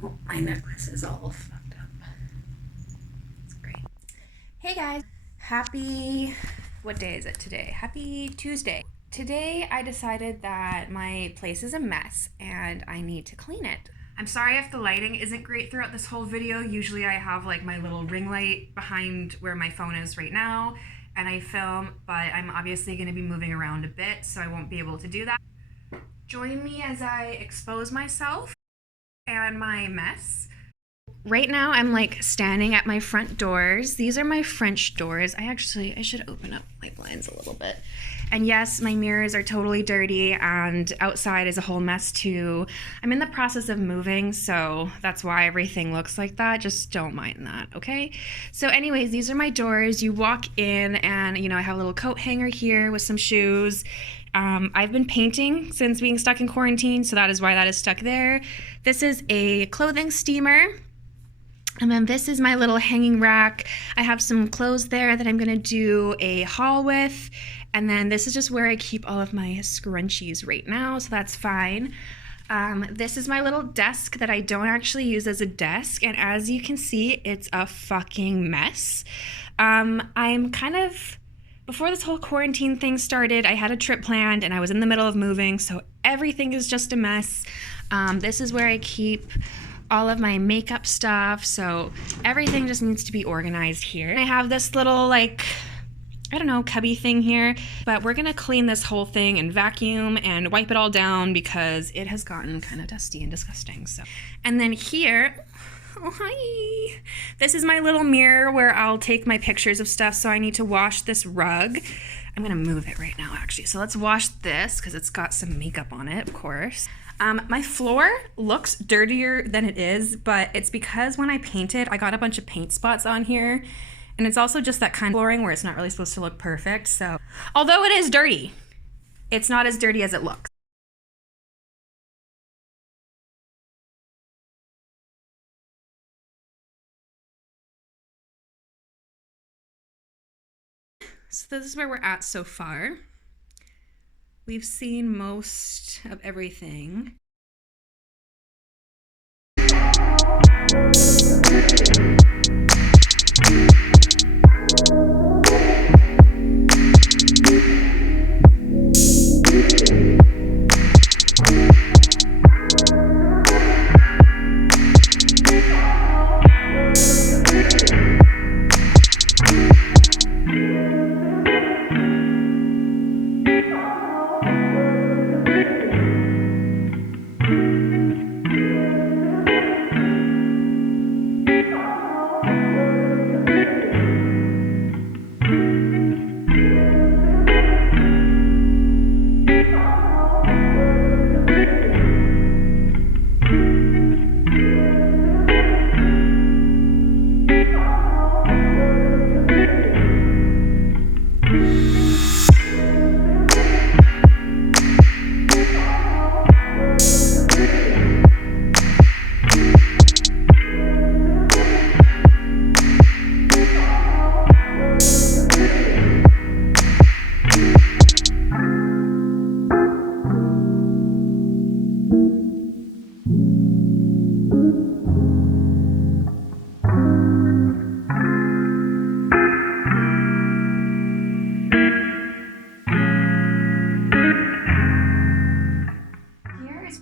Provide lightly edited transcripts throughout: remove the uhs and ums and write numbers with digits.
Oh, my necklace is all fucked up. It's great. Hey guys, happy, what day is it today? Happy Tuesday. Today I decided that my place is a mess and I need to clean it. I'm sorry if the lighting isn't great throughout this whole video. Usually I have like my little ring light behind where my phone is right now and I film, but I'm obviously going to be moving around a bit, so I won't be able to do that. Join me as I expose myself and my mess. Right now I'm like standing at my front doors. These are my French doors. I should open up my blinds a little bit. And yes, my mirrors are totally dirty and outside is a whole mess too. I'm in the process of moving, so that's why everything looks like that. Just don't mind that, okay? So anyways, these are my doors. You walk in and I have a little coat hanger here with some shoes. I've been painting since being stuck in quarantine, so that is why that is stuck there. This is a clothing steamer. And then this is my little hanging rack. I have some clothes there that I'm gonna do a haul with. And then this is just where I keep all of my scrunchies right now, so that's fine. This is my little desk that I don't actually use as a desk. And as you can see, it's a fucking mess. Before this whole quarantine thing started, I had a trip planned and I was in the middle of moving, so everything is just a mess. This is where I keep all of my makeup stuff, so everything just needs to be organized here. I have this little cubby thing here, but we're gonna clean this whole thing and vacuum and wipe it all down because it has gotten kind of dusty and disgusting. So, and then here, oh hi, this is my little mirror where I'll take my pictures of stuff. So I need to wash this rug. I'm gonna move it right now actually. So let's wash this because it's got some makeup on it, of course. My floor looks dirtier than it is, but it's because when I painted, I got a bunch of paint spots on here. And it's also just that kind of flooring where it's not really supposed to look perfect. So, although it is dirty, it's not as dirty as it looks. So this is where we're at so far. We've seen most of everything.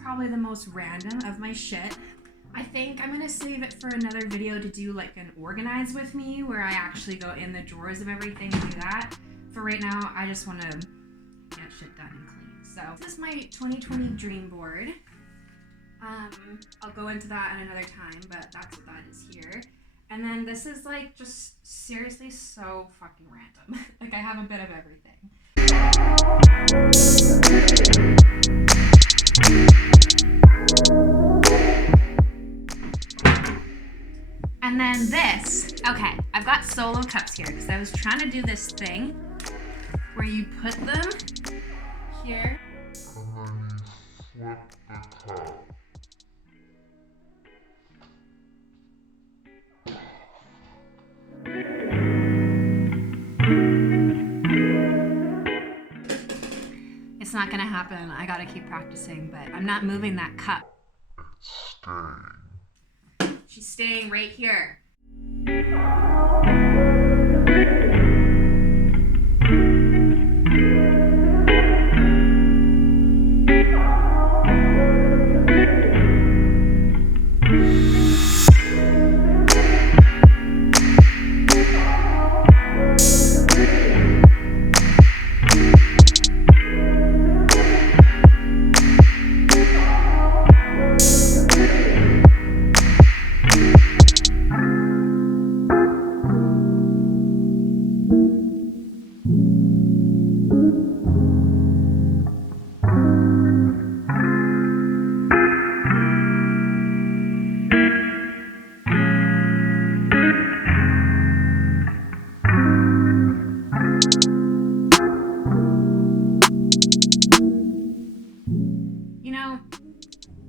Probably the most random of my shit. I think I'm gonna save it for another video to do like an organize with me where I actually go in the drawers of everything and do that. For right now, I just want to get shit done and clean. So this is my 2020 dream board. I'll go into that at another time, but that's what that is here. And then this is like just seriously so fucking random. Like I have a bit of everything. And then this, okay, I've got solo cups here because I was trying to do this thing where you put them here. And then you flip the cup. It's not gonna happen. I gotta keep practicing, but I'm not moving that cup. It's staying. She's staying right here.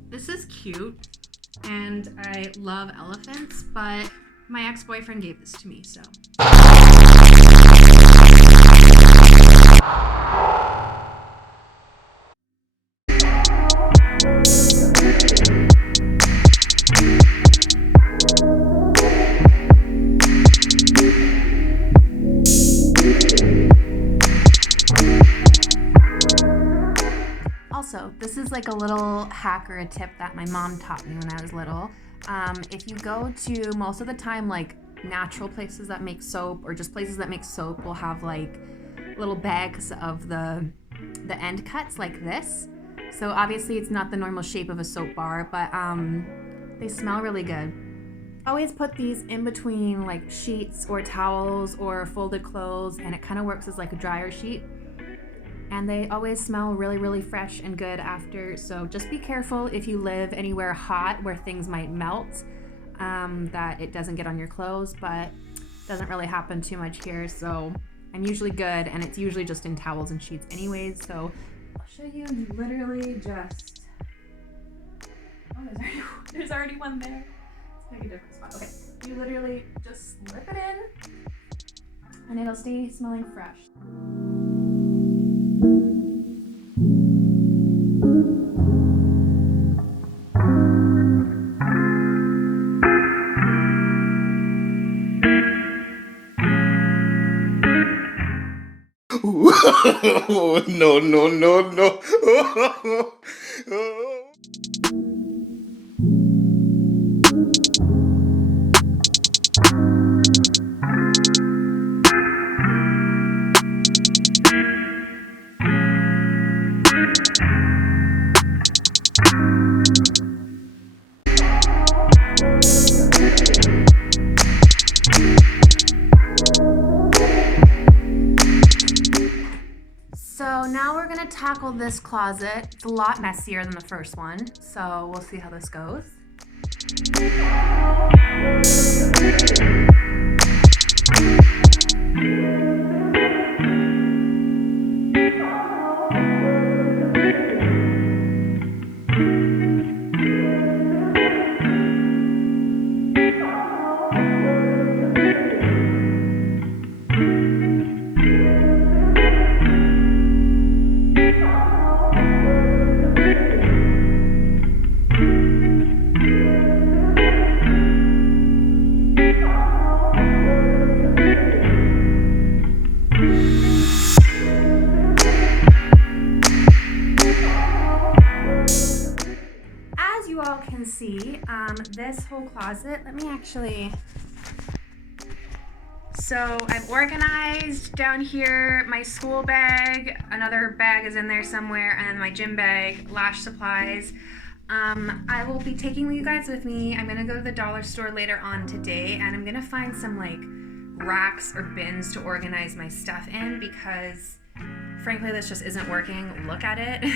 This is cute, and I love elephants, but my ex-boyfriend gave this to me, so. Also, this is like a little hack or a tip that my mom taught me when I was little. If you go to, most of the time, like natural places that make soap or just places that make soap will have like little bags of the end cuts like this. So obviously it's not the normal shape of a soap bar, but they smell really good. Always put these in between like sheets or towels or folded clothes, and it kind of works as like a dryer sheet. And they always smell really, really fresh and good after. So just be careful if you live anywhere hot where things might melt, that it doesn't get on your clothes, but it doesn't really happen too much here. So I'm usually good, and it's usually just in towels and sheets anyways. So I'll show you. You literally just, there's already one there. Let's pick a different spot. Okay, you literally just slip it in and it'll stay smelling fresh. No, no, no, no. So now we're gonna tackle this closet. It's a lot messier than the first one, so we'll see how this goes. Can see this whole closet. Let me actually, so I've organized down here my school bag, another bag is in there somewhere, and then my gym bag, lash supplies. I will be taking you guys with me. I'm gonna go to the dollar store later on today, and I'm gonna find some like racks or bins to organize my stuff in, because frankly this just isn't working. Look at it.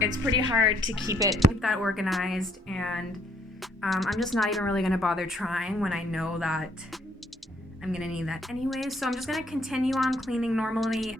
It's pretty hard to keep that organized, and I'm just not even really gonna bother trying when I know that I'm gonna need that anyway. So I'm just gonna continue on cleaning normally.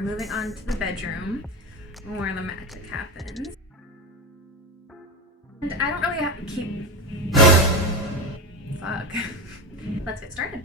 we're moving on to the bedroom where the magic happens. And I don't really have to keep... Fuck. Let's get started.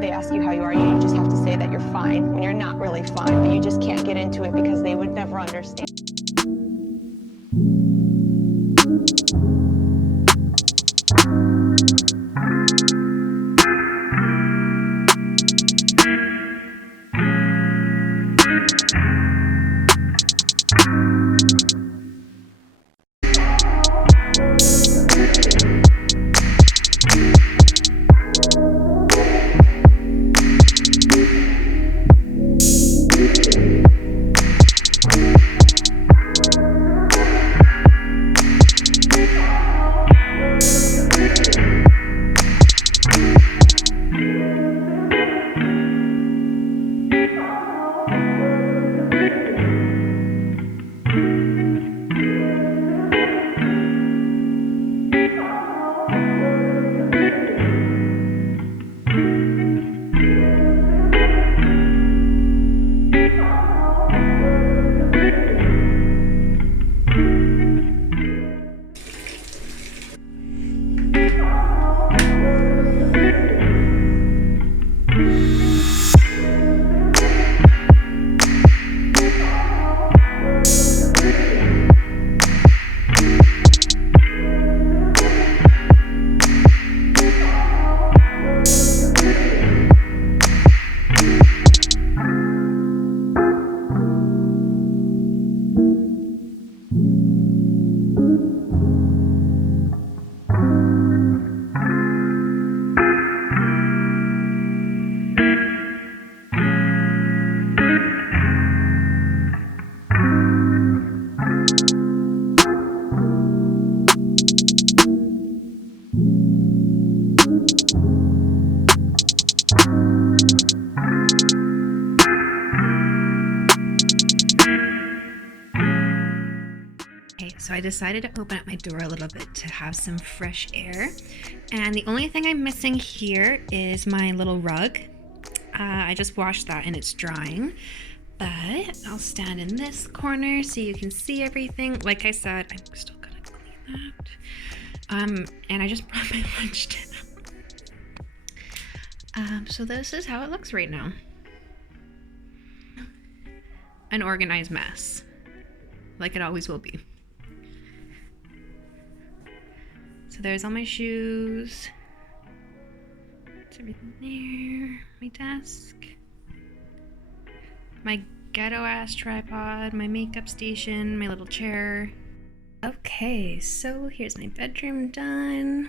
They ask you how you are, you just have to say that you're fine when you're not really fine, but you just can't get into it because they would never understand. Okay, so I decided to open up my door a little bit to have some fresh air. And the only thing I'm missing here is my little rug. I just washed that and it's drying. But I'll stand in this corner so you can see everything. Like I said, I'm still gonna clean that. And I just brought my lunch down. So this is how it looks right now. An organized mess, like it always will be. So there's all my shoes. That's everything there. My desk. My ghetto ass tripod, my makeup station, my little chair. Okay, so here's my bedroom done.